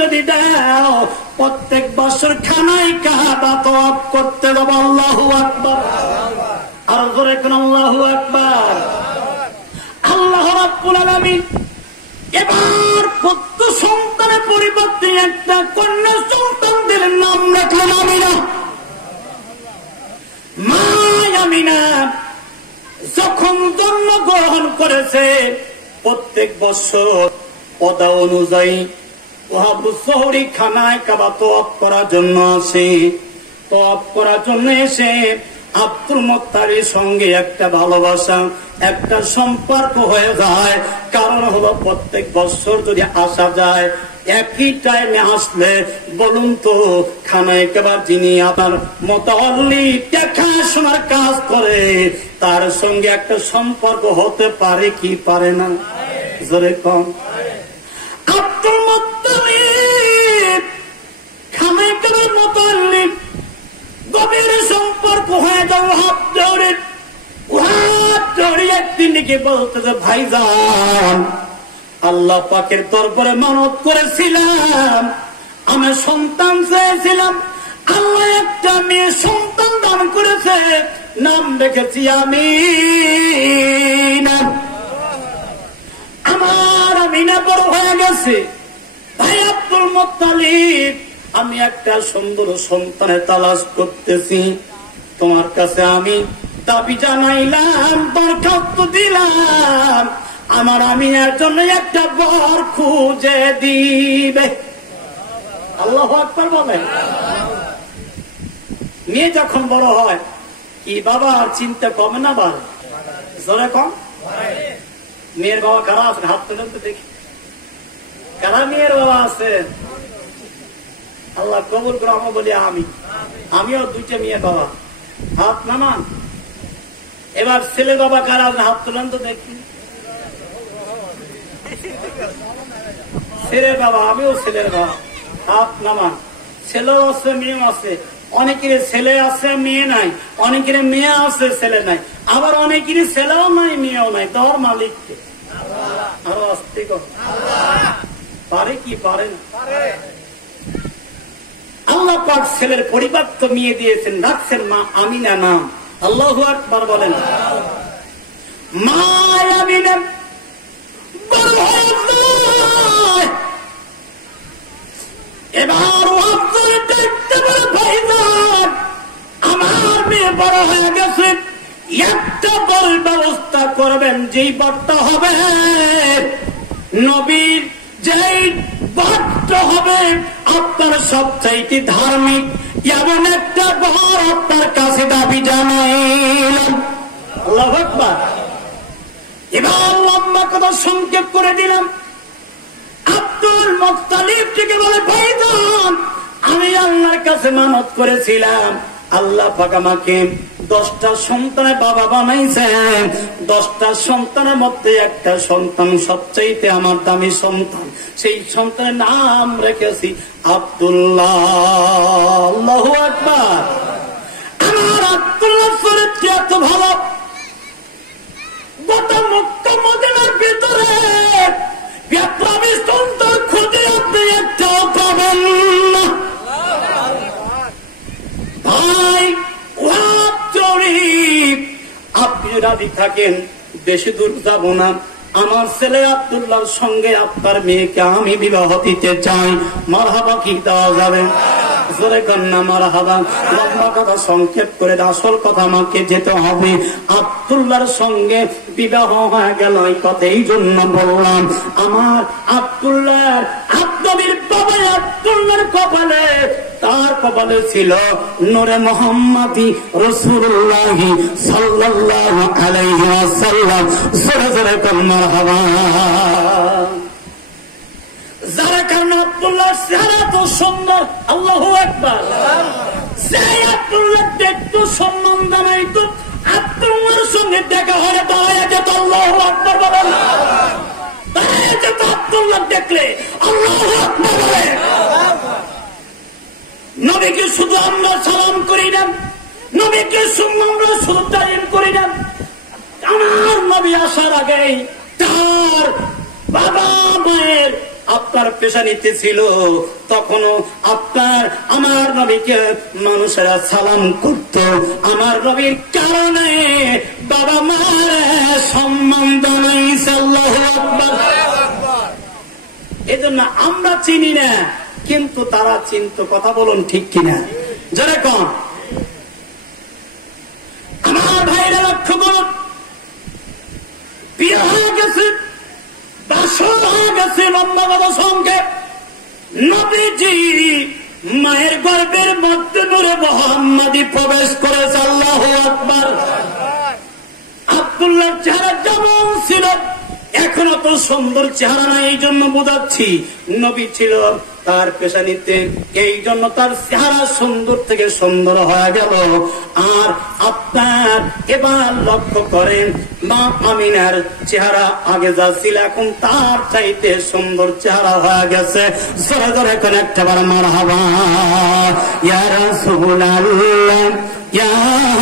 যদি দাও প্রত্যেক বছর খানায় কাবা তওয়াফ করতে দেব। আল্লাহু আকবার। আর জোরে কোন আল্লাহু আকবার। আল্লাহ রাব্বুল আলামিন এবার পুত্র সন্তানের পরিবর্তে একটা কন্যা সন্তানদের নাম রাখলেন আমিনা। মা আমিনা যখন জন্মগ্রহণ করেছে প্রত্যেক বছর পদা অনুযায়ী শহরি খানায় কাবা তওয়াফ করার জন্য আসে। তওয়াফ করার জন্য এসে আব্দুল মুত্তালিবের সঙ্গে একটা ভালোবাসা, একটা সম্পর্ক হয়ে যায়। কারণ হলো প্রত্যেক বছর যদি আসা যায়, একই টাইমে আসলে বলুন তো খানায় কাবা যিনি আপনার মুতাওয়াল্লি দেখাশোনার কাজ করে তার সঙ্গে একটা সম্পর্ক হতে পারে কি পারে না? জোরে কম। আব্দুল মুত্তালিব খানায় কাবার মুতাওয়াল্লি গভীর সম্পর্ক হয়ে যাও। হাত ধরে একদিন দিকে বলতেছে, ভাইজান আল্লাহ পাকের দরবারে মানত করেছিলাম, আমি সন্তান চেয়েছিলাম, আল্লাহ একটা মেয়ে সন্তান দান করেছে, নাম রেখেছি আমিনা। আমার আমিনা বড় হয়ে গেছে। ভাই আব্দুল মুত্তালিব আমি একটা সুন্দর সন্তানের তালাশ করতেছি, তোমার কাছে আমি দাবি জানাইলাম, দরখাস্ত দিলাম, আমার আমিনার জন্য একটা বর খুঁজে দিবে। আল্লাহু আকবার বলেন। মেয়ে যখন বড় হয় কি বাবা চিন্তা কমে না বাড়ে? জোরে কম। মেয়ের বাবা কারা আছেন? হাত তুলেন তো দেখি। কারা মেয়ের বাবা আছে? আল্লাহ কবুল করে। আমি বলি আমিও দুইটা মেয়ে বাবা। হাত নামান। এবার ছেলে বাবা কারা আছেন? হাত তুলেন তো দেখি। ছেলের বাবা, আমিও ছেলের বাবা। হাত নামান। ছেলেও আছে মেয়েও আছে। অনেকের ছেলে আছে মেয়ে নাই, অনেকের মেয়ে আছে ছেলে নাই, আবার অনেকের ছেলেও নাই মেয়েও নাই। তোর মালিককে আরো আসতে পারে কি পারে না? আল্লাহ পাক ছেলের পরিবার তো মেয়ে দিয়েছেন, রাখছেন মা আমিনা নাম। আল্লাহু আকবার বলেন। মা আমিনা এবার দেখতে পারে, ভাইজান আমার মেয়ে বড় হয়ে গেছে, একটা বড় ব্যবস্থা করবেন, যেই বরটা হবে নবীর, যেই বরটা হবে আপনার সবচাইতে ধার্মিক, এমন একটা বর আপনার কাছে দাবি জানাইলাম। আল্লাহু আকবার। এবার লম্বা কথা সংক্ষেপ করে দিলাম। আব্দুল মুত্তালিব থেকে বলে, ভাইজান আমি আল্লাহর কাছে মানত করেছিলাম, আল্লাহ পাক আমাকে 10টা সন্তানের বাবা বানাইছেন, 10টা সন্তানের মধ্যে একটা সন্তান সবচাইতে আমার দামি সন্তান, সেই সন্তানের নাম রেখেছি আব্দুল্লাহ। আল্লাহু আকবার। আমার আব্দুল্লাহ চরিত্র এত ভালো, গোটা মক্কা মদিনার ভিতরে ব্যাপারী সন্তান খুঁজে আপনি একটাও পাবেন না। ভাই আপনি রাজি থাকেন, বেশি দূর যাব না, আমার ছেলে আব্দুল্লাহর সঙ্গে আপনার মেয়েকে আমি বিবাহ দিতে চাই। মারহাবা কি দেওয়া যাবে? জোরে কন্যা মারহাবা। লম্বা কথা সংক্ষেপ করে আসল কথা আমাকে যেতে হবে। আব্দুল্লাহর সঙ্গে বিবাহ হয়ে গেল, এই কথা এই জন্য বললাম। আমার আব্দুল্লাহর নবীর বাবা আব্দুল্লাহর কপালে, তার কপালে ছিল নূরে মুহাম্মাদি রাসূলুল্লাহ সাল্লাল্লাহু আলাইহি ওয়াসাল্লাম। জোরে জোরে মারহাবা। যারা কারণ আব্দুল্লাহর চেহারা তো সুন্দর। আল্লাহু আকবার। সেই আব্দুল্লাহ দেখতো সম্মান জানাইতো, আব্দুল্লাহর সঙ্গে দেখা হলে দাঁড়ায় যেত। আল্লাহু আকবার বলেন। দাঁড়ায় যেত আব্দুল্লাহ দেখলে। আল্লাহু আকবার বলেন। নবীকে শুধু আমরা সালাম করি না, নবীকে আমরা শুধু তালিম করি না, আমার নবী আসার আগেই তার বাবা মায়ের আপনার পেশানিতে ছিল, তখনও আপনার আমার নবীকে মানুষেরা সালাম করত। আমার নবীর কারণে বাবা মার সম্মান জানাইছে। আল্লাহু আকবার। এজন্য আমরা চিনি না, কিন্তু তারা চিনত। কথা বলুন ঠিক কিনা? যেরকম আমার ভাইরা লক্ষ্য করুন, বিয়ে হয়ে গেছে, বাসর হয়ে গেছে, লম্বা বড় সংখ্যে নবীজি মায়ের গর্ভের মধ্যে নূরে মুহাম্মাদি প্রবেশ করেছে। আল্লাহু আকবার। আব্দুল্লাহর চেহারা যেমন ছিল, এখনো তো সুন্দর চেহারা নাই, এই জন্য বোঝাচ্ছি নবী ছিল তার পেশানিতে, এই জন্য তার চেহারা সুন্দর থেকে সুন্দর হয়ে গেল। আর আপনার এবার লক্ষ্য করেন, মা আমিনার চেহারা আগে যা ছিল এখন তার চাইতে সুন্দর চেহারা হয়ে গেছে। জোরে জোরে কোন একটা বার মারহাবা। ইয়া রাসূলুল্লাহ, ইয়া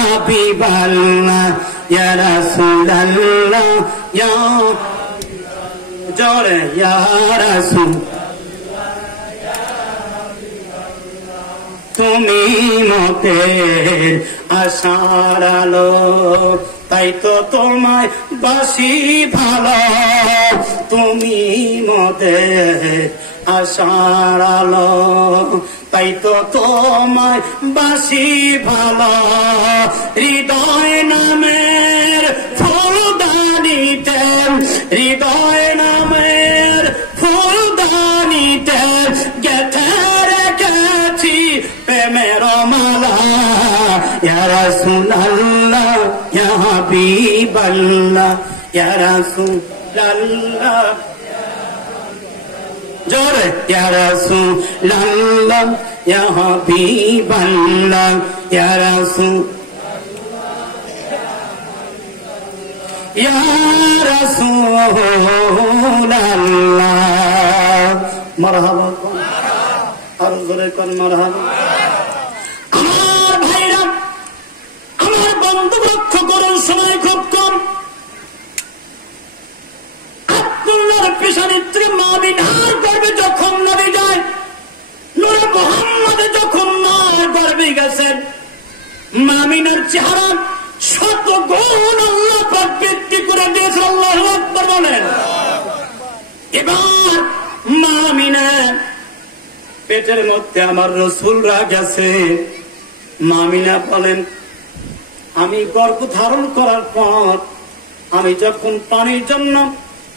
হাবিবাল্লাহ, ইয়া রাসূলুল্লাহ, ইয়া জোরে ইয়া রাসূল, তুমি মোদের আশার আলো, তাই তো তোমায় বাসি ভালো, তুমি মোদের আশার আলো, তাই তো তোমায় বাসি ভালো। হৃদয় নামের ফুলদানিতে, হৃদয় নামের ফুলদানিতে গেথে রেখেছি প্রেমের মালা। ইয়া রাসূলুল্লাহ, ইয়া হাবিবাল্লাহ, ইয়া রাসূলুল্লাহ, জোরে ইয়া রাসূলুল্লাহ, ইয়া হাবিবাল্লাহ, ইয়া রাসূল, ইয়া রাসূলুল্লাহ। মারহাবা। আর জোরে কোন মারহাবা। আমার ভাইরা, আমার বন্ধু লক্ষ্য করুন, সময় খুব কম। আব্দুল্লাহর পেশানিতে মা আমিনার গর্ভে যখন নবী যায়, নূরে মুহাম্মদ যখন মার গর্ভে গেছেন, মা আমিনার চেহারা শত গুণ আল্লাহ পাক বৃদ্ধি করে দিয়েছেন। আল্লাহু আকবার বলেন। এবার মা আমিনা পেটের মধ্যে আমার রাসূলরা গেছে। মা আমিনা বলেন, আমি গর্ভ ধারণ করার পর আমি যখন পানির জন্য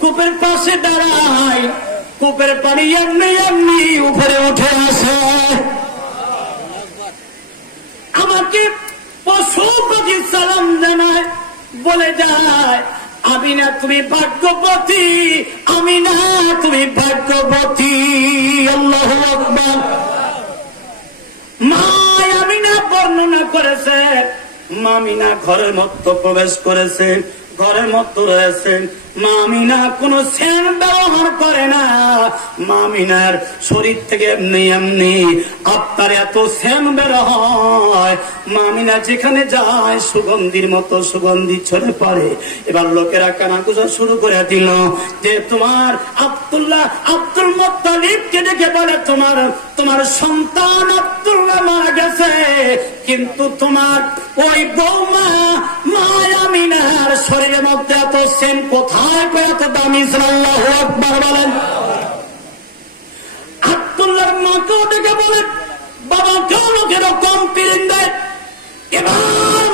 কূপের পাশে দাঁড়াই, কূপের পানি এমনি এমনি উপরে উঠে আসে। আমাকে পশু পাখি সালাম জানায়, বলে যায়, আমিনা তুমি ভাগ্যবতী, আমিনা তুমি ভাগ্যবতী। আল্লাহু আকবার। মা আমিনা বর্ণনা করেছে, মা আমিনা ঘরের মধ্যে প্রবেশ করেছে, ঘরের মধ্যে রয়েছে। মা আমিনা কোন সেন ব্যবহার করে না। মা আমিনার শরীর থেকে এমনি এমনি আপনার এত সেন বের হয়, মা আমিনা যেখানে যায় সুগন্ধির মতো সুগন্ধি ছড়ে পড়ে। এবার লোকেরা কানাকুজা শুরু করে দিল যে তোমার আব্দুল্লাহ, আব্দুল মুত্তালিবকে ডেকে বলে তোমার সন্তান আব্দুল্লাহ মারা গেছে, কিন্তু তোমার ওই বৌমা মা আমিনার শরীরের মধ্যে এত সেন কোথায় এত দামি? আল্লাহু আকবার বলেন। আব্দুল্লাহর মাকেও ডেকে বলেন, বাবা কেউ লোকের কম পিরিন দেয়। এবার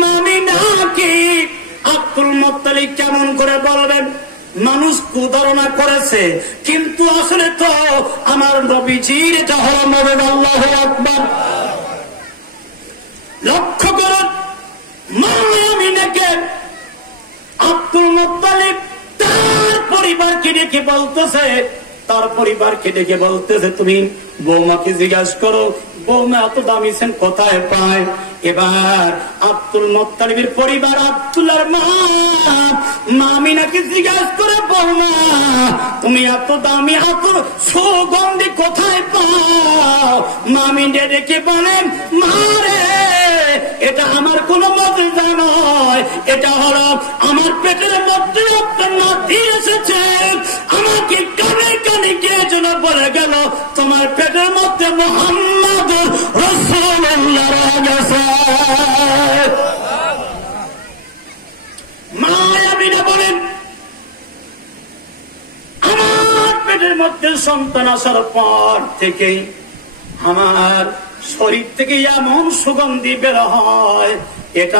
মামিনাকে আব্দুল মুত্তালিব কেমন করে বলবেন? মানুষ কুধারণা করেছে, কিন্তু আসলে তো আমার নবীজির এটা হলো মরদ। আল্লাহু আকবার। লক্ষ্য করুন, মা আমিনাকে আব্দুল মুত্তালিব তার পরিবারকে ডেকে বলতেছে, তুমি বৌমাকে জিজ্ঞাসা করো বৌমা এত দামি সেন কোথায় পায়। এবার আব্দুল মুত্তালিবের পরিবার আব্দুল্লাহর মা আমিনাকে জিজ্ঞাসা করে, বৌমা তুমি এত দামি এত সুগন্ধি কোথায় পাও? মা আমিনা ডেকে বলেন, মা রে এটা আমার কোন মুজিজা নয়, এটা হলো আমার পেটের মধ্যে আপনার নাতি এসেছে। আমাকে কানে কানে কে যেন বলে গেল তোমার পেটের মধ্যে মুহাম্মদ রাসূলুল্লাহ রয়েছে। মা আমিনা বলেন আমার পেটের মধ্যে সন্তান আসার পর থেকে আমার শরীর থেকে এমন সুগন্ধি বের হয়, এটা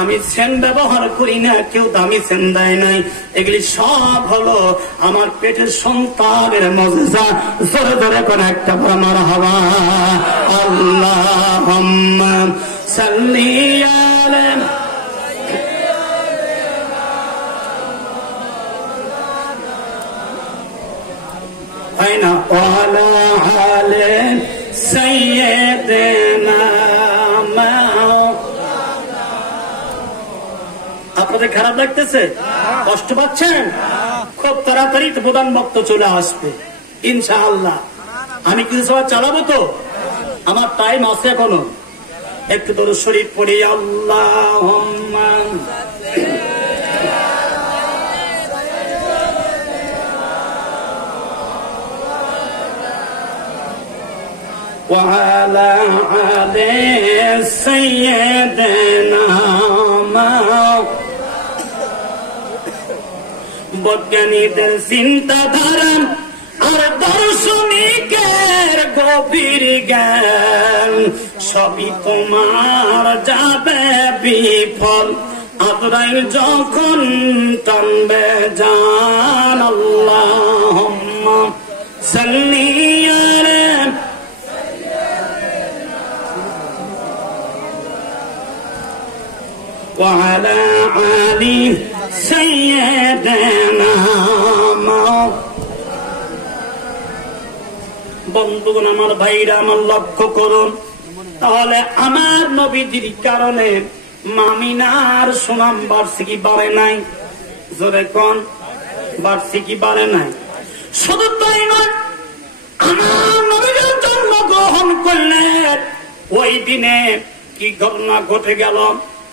আমি সেন ব্যবহার করি না, কেউ দামি সেন দেয় নাই। এগুলি সব হলো আমার পেটের সন্তানের মুজিজা। জোরে জোরে কোন একটা মারহাবা। আল্লাহুম্মা সাল্লি আলা আইনা ওয়ালা আলে সাইয়্যিদিনা। আপনাদের খারাপ লাগতেছে? কষ্ট পাচ্ছেন? খুব তাড়াতাড়ি প্রধান বক্ত চলে আসবে ইনশাআল্লাহ। আমি কিছু সময় চালাবো তো, আমার টাইম আছে এখনো। একটু তোর শরীর পড়ি। আল্লাহুম্মা وعلى آل سيدنا বৈজ্ঞানিকদের চিন্তাধারা আর দার্শনিকের গভীর জ্ঞান সবই তোমার যাবে বিফল আজরাইল যখন টানবে জান। আল্লাহুম্মা সাল্লি আলা وعلى آل سيدنا। বন্ধুগণ আমার ভাইরা আমার লক্ষ্য করুন, তাহলে আমার নবীজির কারণে মামিনার সুনাম বার্ষিকী বাড়ে নাই। জোরে কোন বার্ষিকী বাড়ে নাই। শুধু তাই নয়, আমার নবীর জন্মগ্রহণ করলেন ওই দিনে কি ঘটনা ঘটে গেল।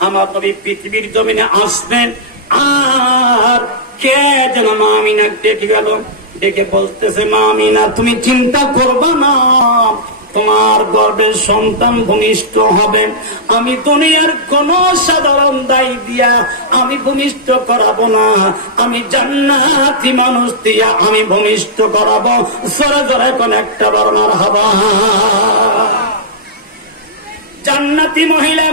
আমার নবী পৃথিবীর জমিনে আসবেন, আর কে যেন মা আমিনা ডেকে গেল। ডেকে বলতেছে, মা আমিনা তুমি চিন্তা করবা না, তোমার গর্ভের সন্তান ভূমিষ্ঠ হবে। আমি দুনিয়ার কোন সাধারণ দায় দিয়া আমি ভূমিষ্ঠ করাবো না, আমি জান্নাতি মানুষ দিয়া আমি ভূমিষ্ঠ করাবো। জোরে জোরে কোন একটা বার মারহাবা। জান্নাতি মহিলা,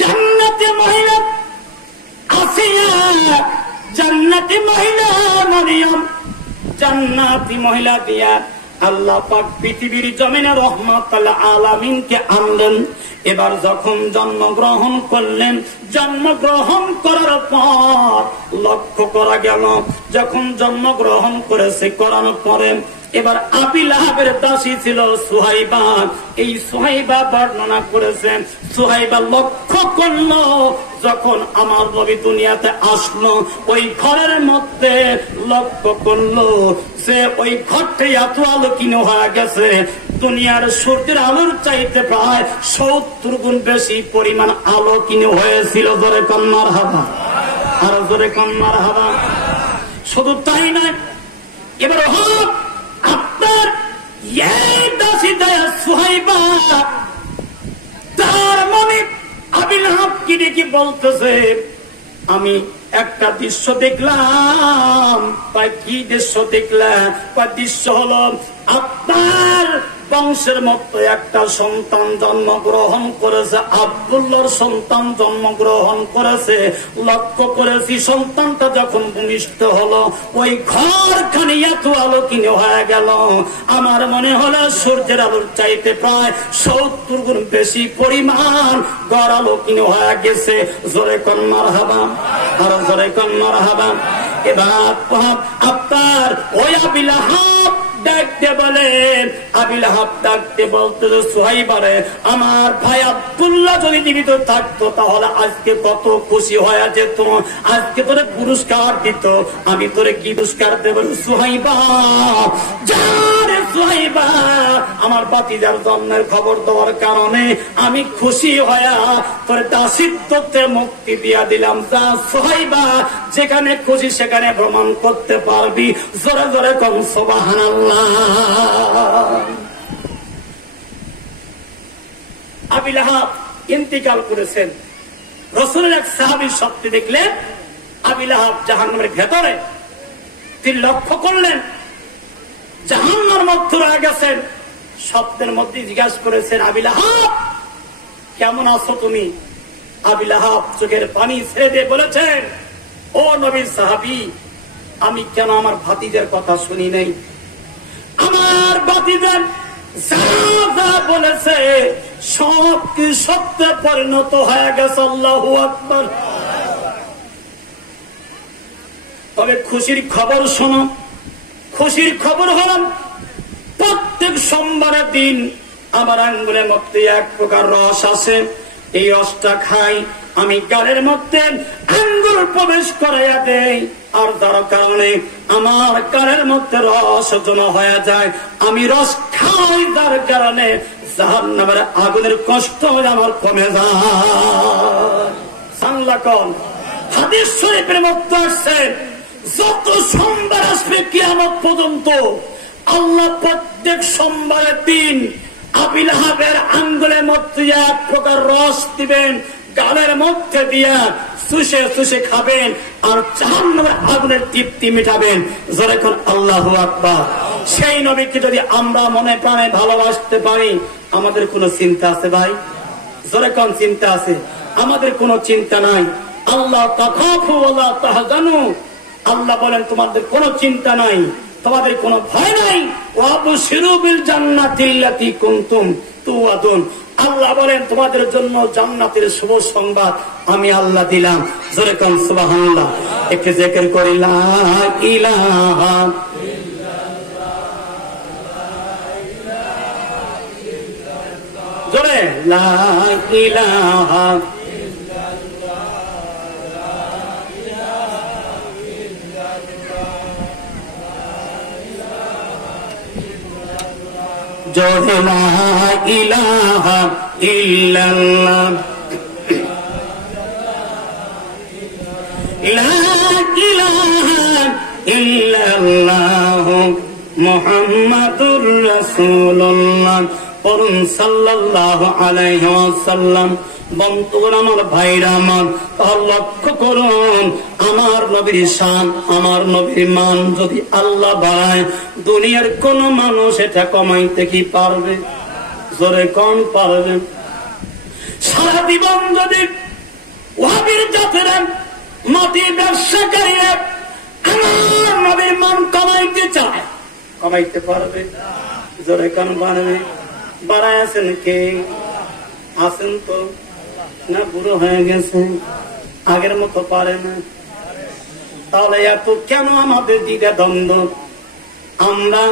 জান্নাতি মহিলা আসিয়া, জান্নাতি মহিলা মরিয়ম, জান্নাতি মহিলা দিয়া আল্লাহ পাক পৃথিবীর জমিনে রহমাতুল আলামিনকে আনলেন। এবার যখন জন্মগ্রহণ করলেন, জন্মগ্রহণ করার পর লক্ষ্য করা গেল, যখন জন্মগ্রহণ করেছে করানোর পরে এবার আবি লাহাবের দাসী ছিল সুহাইবা। এই সুহাইবা বর্ণনা করেছেন, সুহাইবা লক্ষ্য করলো যখন আমার নবী দুনিয়াতে আসলো, ওই ঘরের মধ্যে লক্ষ্য করলো সে ওই ঘরটি এত আলোকিত হয়ে গেছে, দুনিয়ার সূর্যের আলোর চাইতে প্রায় 70 গুণ বেশি পরিমাণ আলোকিত হয়েছিল। জোরে কোন মারহাবা, আরো জোরে কোন মারহাবা। শুধু তাই নয়, এবার আপনার এই দাসী দয়া সুহাইবা তার মনে আবি লাহাবকে ডেকে বলতেছে, আমি একটা দৃশ্য দেখলাম। কি দৃশ্য দেখলাম? দৃশ্য হলো আপনার বংশের মতো একটা সন্তান জন্মগ্রহণ করেছে, আব্দুল্লাহর সন্তান জন্মগ্রহণ করেছে। লক্ষ্য করেছি সন্তানটা যখন ভূমিষ্ঠ হলো, ওই ঘরখানি এত আলোকিত হয়ে গেল, আমার মনে হলো সূর্যের আলোর চাইতে প্রায় 70 গুণ বেশি পরিমাণ ঘর আলোকিত হয়ে গেছে। জোরে কোন মারহাবা, আর জোরে কোন মারহাবা। এবার আপনার ওই আবি লাহাব ডাকতে বলেন, আবি লাহাব ডাকতে বলতে সুহাইবারে, আমার ভাই আব্দুল্লাহ যদি জীবিত থাকতো তাহলে আজকে কত খুশি হয়ে যেত, আজকে তোরে পুরস্কার দিত। আমি তোরে কি পুরস্কার দেব? সুহাইবা যারে সুহাইবা, আমার ভাতিজার জন্মের খবর দেওয়ার কারণে আমি খুশি হয়ে তোর দাসিত্বতে মুক্তি দিয়া দিলাম। যা সুহাইবা, যেখানে খুশি সেখানে ভ্রমণ করতে পারবি। জোরে জোরে কোন সুবহানাল্লাহ। আবু লাহাব ইন্তিকাল করেছেন। রাসূলের এক সাহাবীর স্বপ্নে দেখলেন আবু লাহাব জাহান্নামের ভেতরে। তিনি লক্ষ্য করলেন জাহান্নামের মধ্যে রয়ে গেছেন। স্বপ্নের মধ্যে জিজ্ঞাসা করেছেন, আবু লাহাব কেমন আছো তুমি? আবু লাহাব চোখের পানি ছেড়ে দিয়ে বলেছেন, ও নবীর সাহাবী, আমি কেন আমার ভাতিজার কথা শুনি নাই? আমার ভাতিজার যা যা বলেছে সব কি সত্যে পরিণত হয়ে গেছে। আল্লাহু আকবার। তবে খুশির খবর শোনো। খুশির খবর হল প্রত্যেক সোমবারের দিন আমার আঙ্গুলের মধ্যে এক প্রকার রস আছে। এই রসটা খাই, আমি গালের মধ্যে আঙ্গুল প্রবেশ করাইয়া দেই, আর যার কারণে আমার গালের মধ্যে রস জমা হয়ে যায়। আমি রস খাই, যার কারণে জাহান্নামের আগুনের কষ্ট আমার কমে যায়। সাল্লাহ কোন হাদিস শরীফের মধ্যে আসছে, যত সোমবার আসবে কিয়ামত পর্যন্ত আল্লাহ প্রত্যেক সোমবারের দিন আবু লাহাবের আঙ্গুলের মধ্যে এক প্রকার রস দিবেন, গালের মধ্যে দিয়া চুষে চুষে খাবেন, আর জাহান্নামের আগুনের তৃপ্তি মিটাবেন। জোরে কোন আল্লাহু আকবার। সেই নবীকে যদি আমরা মনে প্রাণে ভালোবাসতে পারি, আমাদের কোনো চিন্তা আছে ভাই? জোরে কোন চিন্তা আছে? আমাদের কোনো চিন্তা নাই। আল্লাহ তাখাফু ওয়ালা তাহজানু, আল্লাহ বলেন তোমাদের কোনো চিন্তা নাই, তোমাদের কোনো ভয় নাই। ওয়াবশিরু বিল জান্নাতিল্লাতী কুনতুম তুআদুন, আল্লাহ বলেন তোমাদের জন্য জান্নাতের শুভ সংবাদ আমি আল্লাহ দিলাম। জোরে কোন সুবহানাল্লাহ। একটু জিকির করি লা ইলাহা জোরে লা ইলাহা জোরে লা ইলাহা ইল্লাল্লাহ লা ইলাহা ইল্লাল্লাহ মুহাম্মাদুর রাসূলুল্লাহ পড়ুন সাল্লাল্লাহু আলাইহি ওয়াসাল্লাম। বন্ধুগণ আমার, ভাইরা আমার, তাহলে লক্ষ্য করুন আমার নবীর শান, আমার নবীর মান যদি আল্লাহ বাড়ায়, দুনিয়ার কোন মানুষ এটা কমাইতে কি পারবে? জোরে কোন পারবে? সারা জীবন যদি ওয়াহাবীর জাতেরা মাটির ব্যবসাকারীরা আমার নবীর মান কমাইতে চায়, কমাইতে পারবে? জোরে কোন পারবে? বাড়ায় আছেন কে? আছেন তো না বুড়ো হয়ে গেছে, আগের মতো পারে না? তাহলে এত কেন আমাদের দ্বিধা দ্বন্দ্ব? আমরা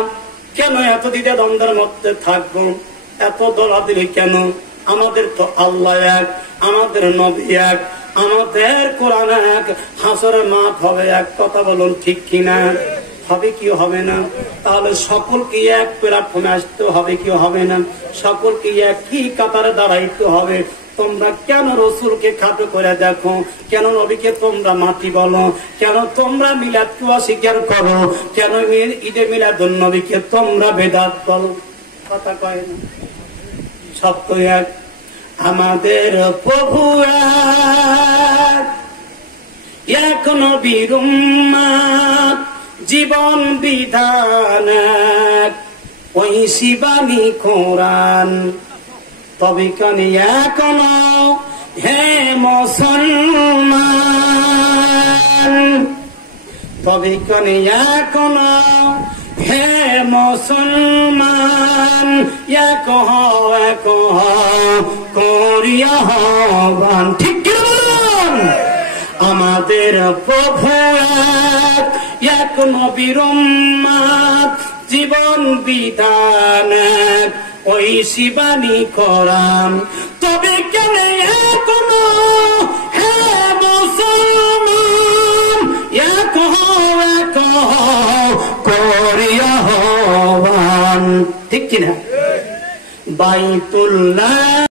কেন এত দ্বিধা দ্বন্দ্বের মধ্যে থাকবো? এত দলাদলি কেন? আমাদের তো আল্লাহ এক, আমাদের নবী এক, আমাদের কোরআন এক, হাসরের মাঠ হবে এক। কথা বলুন ঠিক কিনা? হবে কি হবে না? তাহলে সকলকে এক প্ল্যাটফর্মে আসতে হবে কি হবে না? সকলকে একই কাতারে দাঁড়াইতে হবে। তোমরা কেন রসুলকে খাটো করে দেখো? কেন নবীকে তোমরা মাটি বলো? কেন তোমরা মিলাদকে অস্বীকার করো? কেন ঈদে মিলাদুন নবীকে তোমরা বেদাত বলো? কথা কয় না? সব তো এক। আমাদের প্রভু এক, নবীর উম্মত জীবন বিধান এক, ওই শিবানী কোরআন। তবে কেন এখন হে মুসলমান, তবে কেন এখন হে মুসলমান, এক করিয়া হবান। ঠিক কি বলুন? আমাদের প্রভু এক, নবীর উম্মত জীবন বিধান এক, ওই শিবানী কোরআন। তবে কেন এখনো হে মুসলমান, এক করিয়া হবান। কিনা বাইতুল্লাহ